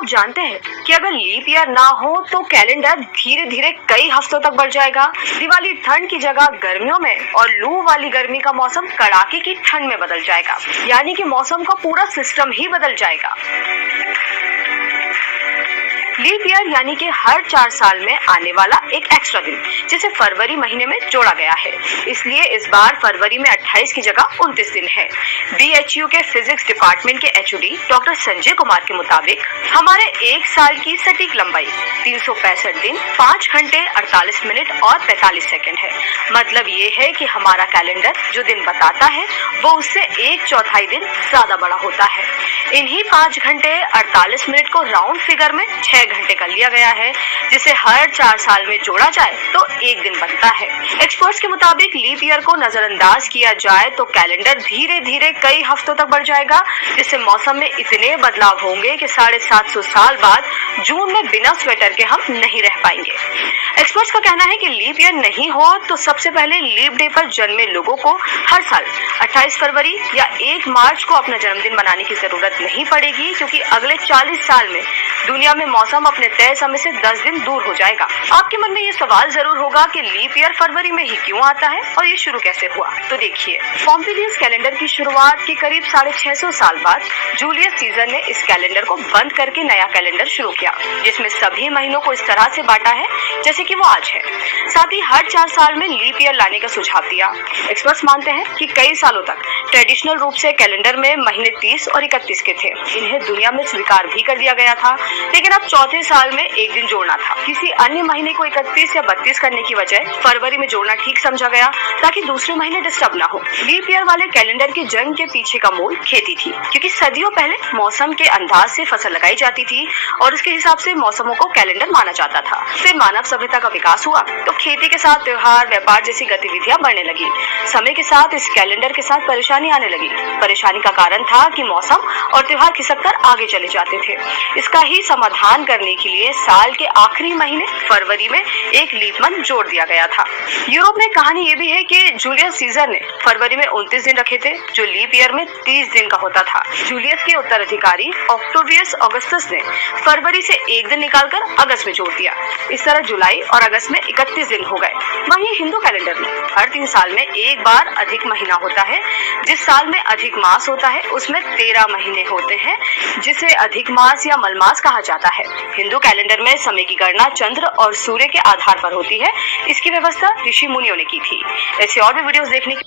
आप जानते हैं कि अगर लीप ईयर ना हो तो कैलेंडर धीरे धीरे कई हफ्तों तक बढ़ जाएगा। दिवाली ठंड की जगह गर्मियों में और लू वाली गर्मी का मौसम कड़ाके की ठंड में बदल जाएगा, यानी कि मौसम का पूरा सिस्टम ही बदल जाएगा। लीप ईयर यानी कि हर 4 साल में आने वाला एक एक्स्ट्रा दिन, जिसे फरवरी महीने में जोड़ा गया है। इसलिए इस बार फरवरी में 28 की जगह 29 दिन है। BHU के फिजिक्स डिपार्टमेंट के HOD डॉक्टर संजय कुमार के मुताबिक हमारे एक साल की सटीक लंबाई 365 दिन 5 घंटे 48 मिनट और 45 सेकंड है। मतलब ये है कि हमारा कैलेंडर जो दिन बताता है वो उससे 1/4 दिन ज्यादा बड़ा होता है। इन्हीं 5 घंटे 48 मिनट को राउंड फिगर में 6 घंटे कर लिया गया है, जिसे हर 4 साल में जोड़ा जाए तो एक दिन बनता है। एक्सपर्ट्स के मुताबिक लीप ईयर को नजरअंदाज किया जाए तो कैलेंडर धीरे धीरे कई हफ्तों तक बढ़ जाएगा, जिससे मौसम में इतने बदलाव होंगे कि 750 साल बाद जून में बिना स्वेटर के हम नहीं रह पाएंगे। एक्सपर्ट्स का कहना है कि लीप ईयर नहीं हो तो सबसे पहले लीप डे पर जन्मे लोगों को हर साल 28 फरवरी या 1 मार्च को अपना जन्मदिन मनाने की जरूरत नहीं पड़ेगी, क्योंकि अगले 40 साल में दुनिया में मौसम अपने तय समय से 10 दिन दूर हो जाएगा। आपके मन में ये सवाल जरूर होगा कि लीप ईयर फरवरी में ही क्यों आता है और ये शुरू कैसे हुआ। तो देखिए, पोम्पिलियस कैलेंडर की शुरुआत के करीब 650 साल बाद जूलियस सीजर ने इस कैलेंडर को बंद करके नया कैलेंडर शुरू किया, जिसमें सभी महीनों को इस तरह से बांटा है जैसे कि वो आज है। साथ ही हर 4 साल में लीप ईयर लाने का सुझाव दिया। एक्सपर्ट्स मानते हैं कि कई सालों तक ट्रेडिशनल रूप से कैलेंडर में महीने 30 और 31 के थे। इन्हें दुनिया में स्वीकार भी कर दिया गया था, लेकिन अब चौथे साल में एक दिन जोड़ना था। किसी अन्य महीने को 31 या 32 करने की बजाय फरवरी में जोड़ना ठीक समझा गया, ताकि दूसरे महीने डिस्टर्ब ना हो। लीप ईयर वाले कैलेंडर की जंग के पीछे का मूल खेती थी, क्योंकि सदियों पहले मौसम के अंदाज से फसल लगाई जाती थी और उसके हिसाब से मौसमों को कैलेंडर माना जाता था। फिर मानव सभ्यता का विकास हुआ तो खेती के साथ त्योहार, व्यापार जैसी गतिविधियां बढ़ने लगी। समय के साथ इस कैलेंडर के साथ परेशानी आने लगी। परेशानी का कारण था कि मौसम और त्योहार खिसक कर आगे चले जाते थे। इसका ही समाधान करने के लिए साल के आखिरी महीने फरवरी में एक लीप मंथ जोड़ दिया गया था। यूरोप में कहानी ये भी है कि जूलियस सीजर ने फरवरी में 29 दिन रखे थे, जो लीप ईयर में 30 दिन का होता था। जूलियस के उत्तराधिकारी ऑक्टेवियस ऑगस्टस ने फरवरी से एक दिन निकालकर अगस्त में जोड़ दिया। इस तरह जुलाई और अगस्त में 31 दिन हो गए। वहीं हिंदू कैलेंडर में हर 3 साल में एक बार अधिक महीना होता है। जिस साल में अधिक मास होता है उसमें 13 महीने होते हैं, जिसे अधिक मास या मलमास कहा जाता है। हिंदू कैलेंडर में समय की गणना चंद्र और सूर्य के आधार पर होती है। इसकी व्यवस्था ऋषि मुनियों ने की थी। ऐसे और भी वीडियोस देखने की